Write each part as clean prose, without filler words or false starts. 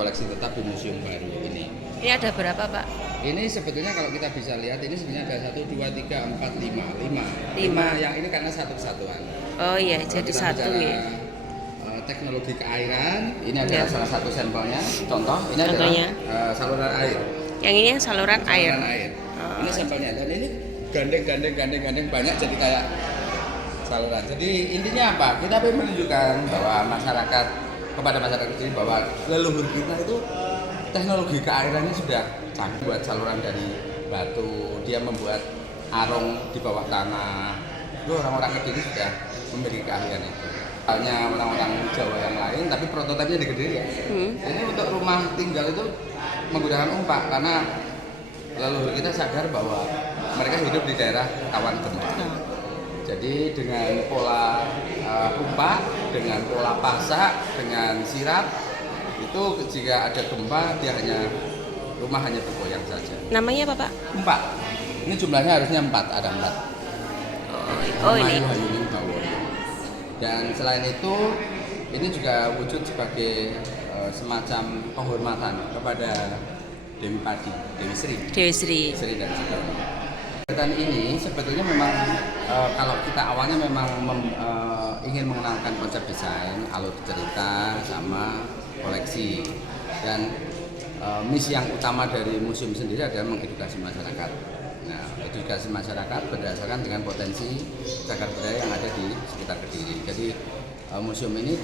koleksi tetap di museum baru ini. Ini ada berapa, Pak? Ini sebetulnya kalau kita bisa lihat ini sebenarnya ada 1, 2, 3, 4, 5, 5. Lima. Yang ini karena satu kesatuan. Oh iya, Kalau jadi kita satu bicara, ya. teknologi keairan, ini adalah Ya. salah satu sampelnya. Contoh, ini Contohnya? adalah saluran air. Yang ini saluran air. Saluran air. Oh. Ini sampelnya dan ini gandeng banyak jadi kayak saluran. Jadi intinya apa? Kita ingin menunjukkan bahwa masyarakat kepada masyarakat sendiri bahwa leluhur kita itu teknologi keairannya sudah canggih. Buat saluran dari batu, dia membuat arung di bawah tanah. Itu orang-orang Kediri sudah memiliki keahlian itu. Hanya orang-orang Jawa yang lain, tapi prototipnya di Kediri ya. Ini untuk rumah tinggal itu menggunakan umpak karena leluhur kita sadar bahwa mereka hidup di daerah rawan gempa. Jadi dengan pola umpak, dengan pola pasak, dengan sirap itu jika ada gempa dia rumah hanya bergoyang saja. Namanya apa, Pak? Umpak. Ini jumlahnya harusnya 4, ada 4. Oh ini. Hayuning Bawono. Dan selain itu ini juga wujud sebagai semacam penghormatan kepada Dewi Padi, Dewi Sri. Dewi Sri. Sri dan Sri. Kegiatan ini sebetulnya memang kalau kita awalnya memang ingin mengenalkan konsep desain, alur cerita sama koleksi dan misi yang utama dari museum sendiri adalah mengedukasi masyarakat. Nah, edukasi masyarakat berdasarkan dengan potensi cagar budaya yang ada di sekitar Kediri. Jadi museum ini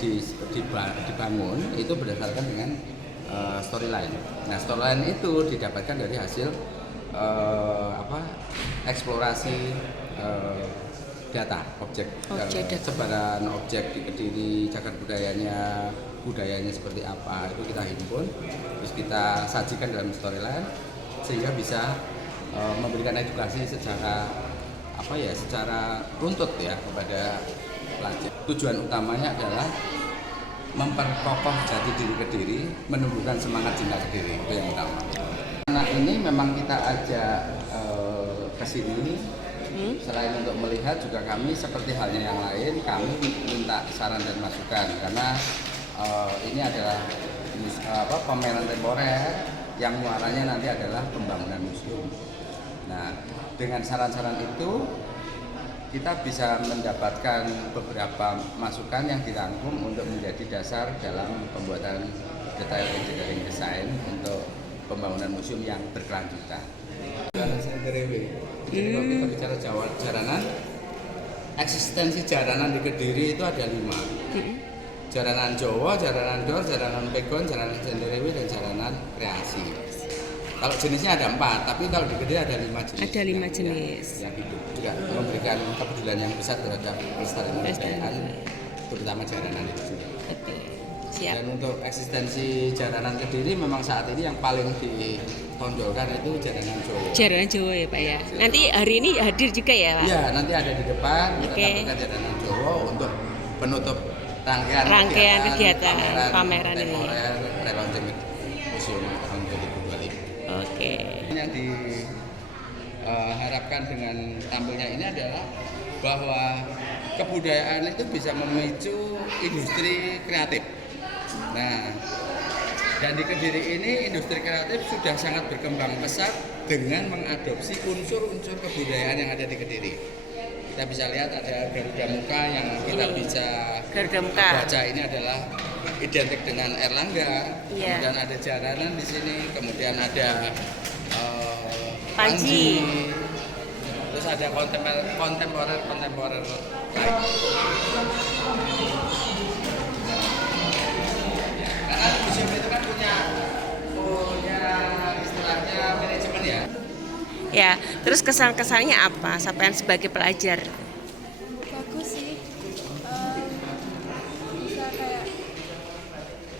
dibangun itu berdasarkan dengan storyline. Nah, storyline itu didapatkan dari hasil eksplorasi data objek sebaran objek di Kediri, cagar budayanya seperti apa itu kita himpun, terus kita sajikan dalam storyline sehingga bisa memberikan edukasi secara runtut ya kepada pelajar. Tujuan utamanya adalah memperkokoh jati diri Kediri, menumbuhkan semangat cinta Kediri, itu yang utama. Anak ini memang kita ajak ke sini selain untuk melihat juga kami seperti halnya yang lain kami minta saran dan masukan karena ini adalah pameran temporer yang muaranya nanti adalah pembangunan museum. Nah, dengan saran-saran itu kita bisa mendapatkan beberapa masukan yang dirangkum untuk menjadi dasar dalam pembuatan detail engineering design untuk pembangunan museum yang berkelanjutan. Jadi kalau kita bicara jaranan, eksistensi jaranan di Kediri itu ada 5. Jaranan Jawa, jaranan Dor, jaranan Pegon, jaranan Senderewi, dan jaranan Kreasi. Kalau jenisnya ada 4, tapi kalau di Kediri ada 5 jenis. Ada 5 jenis. Yang hidup juga memberikan kepedulian yang besar terhadap pelestarian kebudayaan, terutama jaranan itu sendiri. Siap. Dan untuk eksistensi jaranan Kediri memang saat ini yang paling ditonjolkan itu jaranan Jawa. Jaranan Jawa ya, Pak ya. Nanti hari ini hadir juga ya, Pak? Iya, nanti ada di depan kita tampilkan jaranan Jawa untuk penutup rangkaian kegiatan pameran ini. Relaunching Museum tahun 2025. Oke. Yang diharapkan dengan tampilnya ini adalah bahwa kebudayaan itu bisa memicu industri kreatif. Nah, dan di Kediri ini industri kreatif sudah sangat berkembang pesat dengan mengadopsi unsur-unsur kebudayaan yang ada di Kediri. Kita bisa lihat ada Garuda Muka yang kita bisa baca ini adalah identik dengan Erlangga. Iya. Kemudian ada jaranan di sini, kemudian ada Panji. Terus ada kontemporer lain. Karena museum itu kan punya istilahnya manajemen ya. Ya, terus kesan-kesannya apa sampean sebagai pelajar? Bagus sih, bisa kayak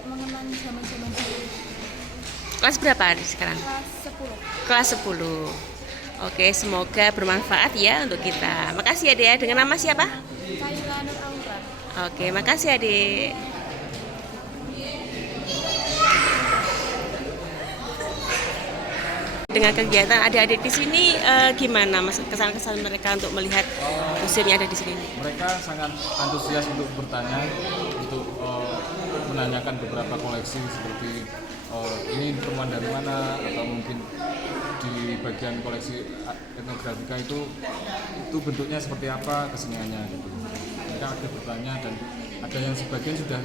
mengenang zaman-zaman dulu. Kelas berapa sekarang? Kelas 10. Kelas 10. Oke, semoga bermanfaat ya untuk kita. Makasih ya, Dek. Dengan nama siapa? Kaila Nur Aura. Oke, makasih Adik. Dengan kegiatan adik-adik di sini gimana Mas kesan-kesan mereka untuk melihat museum yang ada di sini? Mereka sangat antusias untuk bertanya, untuk menanyakan beberapa koleksi seperti ini temuan dari mana, atau mungkin di bagian koleksi etnografika itu bentuknya seperti apa keseniannya gitu. Mereka ada bertanya, dan ada yang sebagian sudah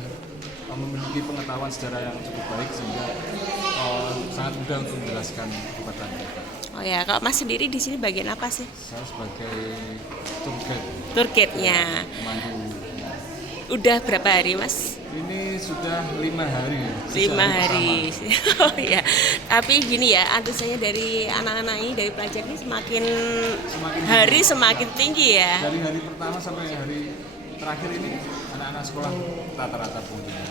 memiliki pengetahuan sejarah yang cukup baik sehingga sangat mudah untuk menjelaskan kepada mereka. Oh ya, kalau Mas sendiri di sini bagian apa sih? Saya sebagai tour guide, Tour guide-nya. pemandu. Udah berapa hari, Mas? Ini sudah 5 hari. 5 sejak hari. pertama. Oh ya. Tapi gini ya, antusiasnya dari anak-anak ini, dari pelajar ini semakin hari semakin tinggi ya. Dari hari pertama sampai hari terakhir ini anak-anak sekolah rata-rata pengunjungnya.